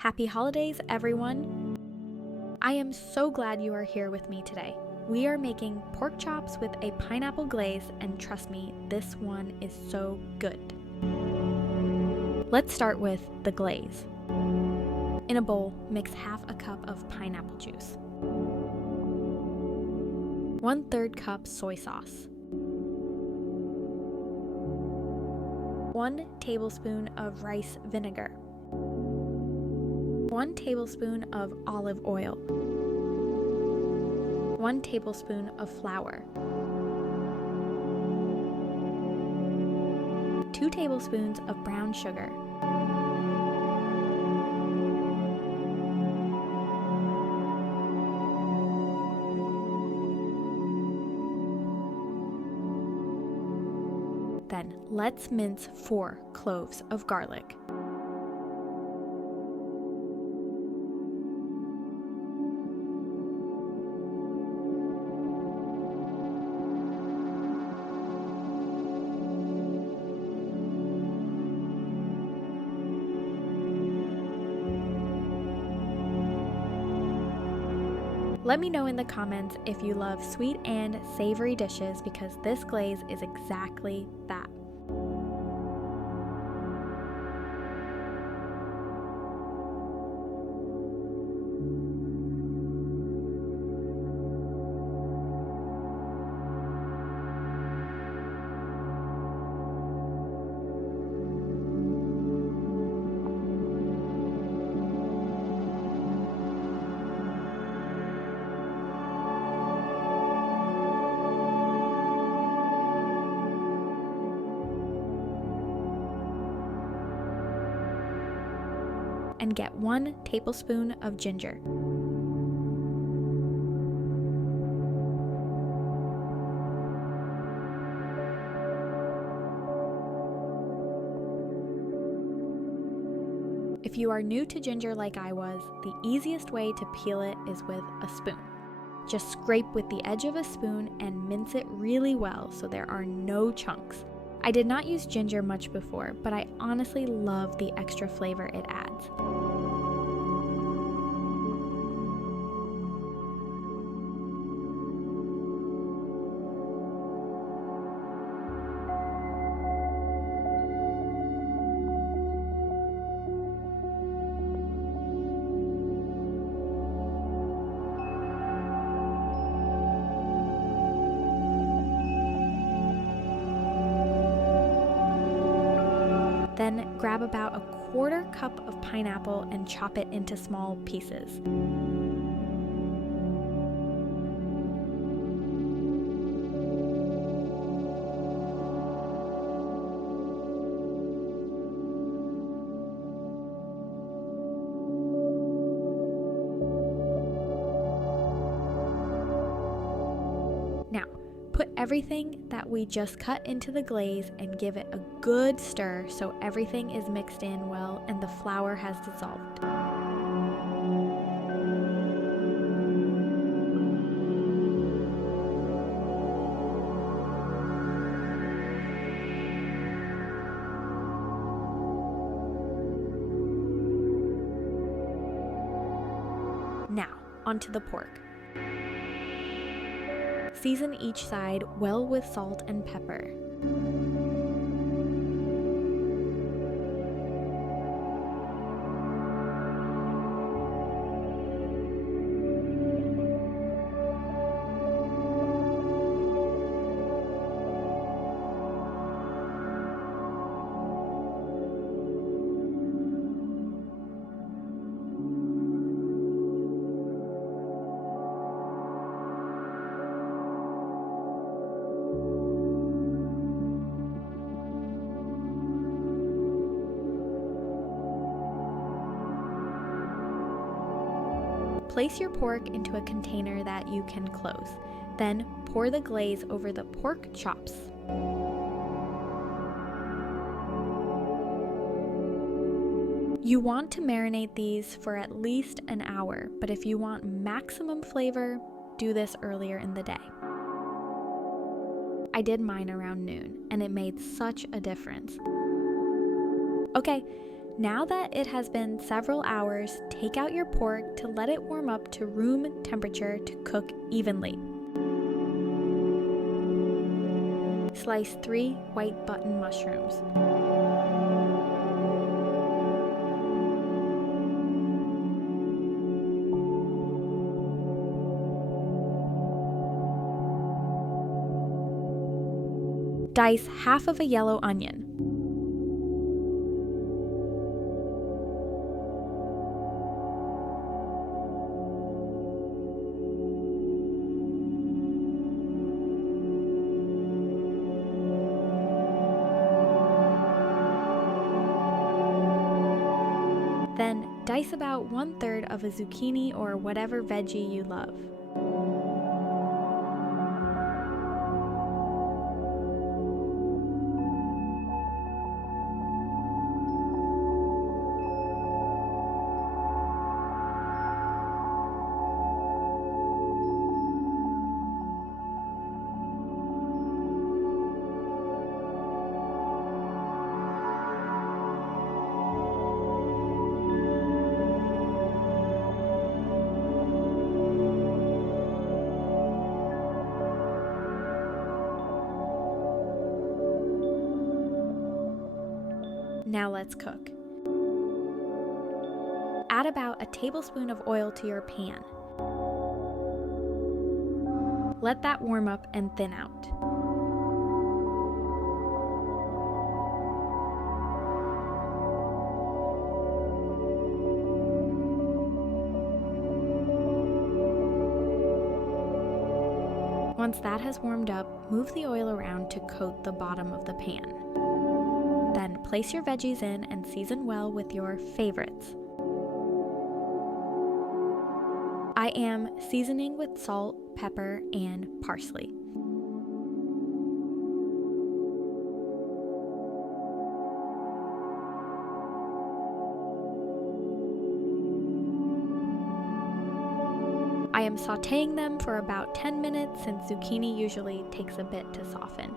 Happy holidays, everyone! I am so glad you are here with me today. We are making pork chops with a pineapple glaze, and trust me, this one is so good. Let's start with the glaze. In a bowl, mix half a cup of pineapple juice, 1/3 cup soy sauce, 1 tablespoon of rice vinegar, 1 tablespoon of olive oil, 1 tablespoon of flour, 2 tablespoons of brown sugar, then let's mince 4 cloves of garlic. Let me know in the comments if you love sweet and savory dishes, because this glaze is exactly that. And get 1 tablespoon of ginger. If you are new to ginger like I was, the easiest way to peel it is with a spoon. Just scrape with the edge of a spoon and mince it really well so there are no chunks. I did not use ginger much before, but I honestly love the extra flavor it adds. Then grab about a 1/4 cup of pineapple and chop it into small pieces. Now, put everything that we just cut into the glaze and give it a good stir so everything is mixed in well and the flour has dissolved. Now, onto the pork. Season each side well with salt and pepper. Place your pork into a container that you can close. Then pour the glaze over the pork chops. You want to marinate these for at least an hour, but if you want maximum flavor, do this earlier in the day. I did mine around noon, and it made such a difference. Okay, Now that it has been several hours, take out your pork to let it warm up to room temperature to cook evenly. Slice 3 white button mushrooms. Dice half of a yellow onion. Then dice about 1/3 of a zucchini or whatever veggie you love. Now let's cook. Add about a tablespoon of oil to your pan. Let that warm up and thin out. Once that has warmed up, move the oil around to coat the bottom of the pan. Then place your veggies in and season well with your favorites. I am seasoning with salt, pepper, and parsley. I am sautéing them for about 10 minutes since zucchini usually takes a bit to soften.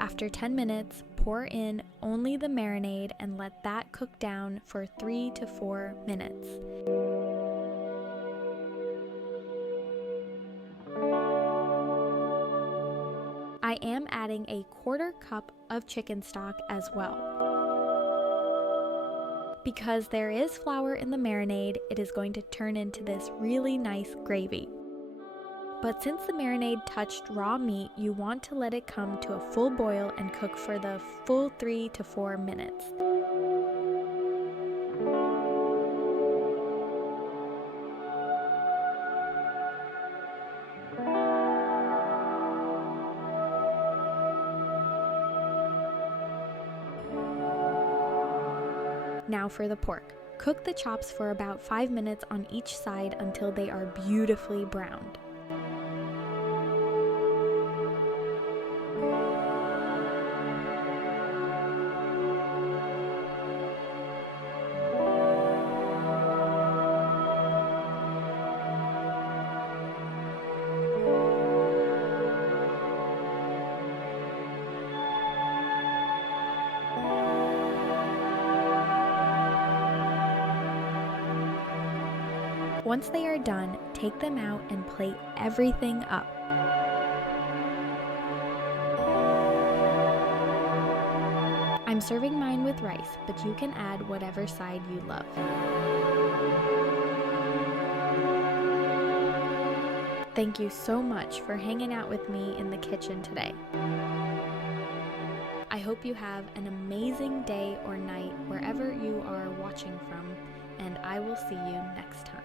After 10 minutes, pour in only the marinade and let that cook down for 3 to 4 minutes. I am adding a 1/4 cup of chicken stock as well. Because there is flour in the marinade, it is going to turn into this really nice gravy. But since the marinade touched raw meat, you want to let it come to a full boil and cook for the full 3 to 4 minutes. Now for the pork. Cook the chops for about 5 minutes on each side until they are beautifully browned. Once they are done, take them out and plate everything up. I'm serving mine with rice, but you can add whatever side you love. Thank you so much for hanging out with me in the kitchen today. I hope you have an amazing day or night wherever you are watching from, and I will see you next time.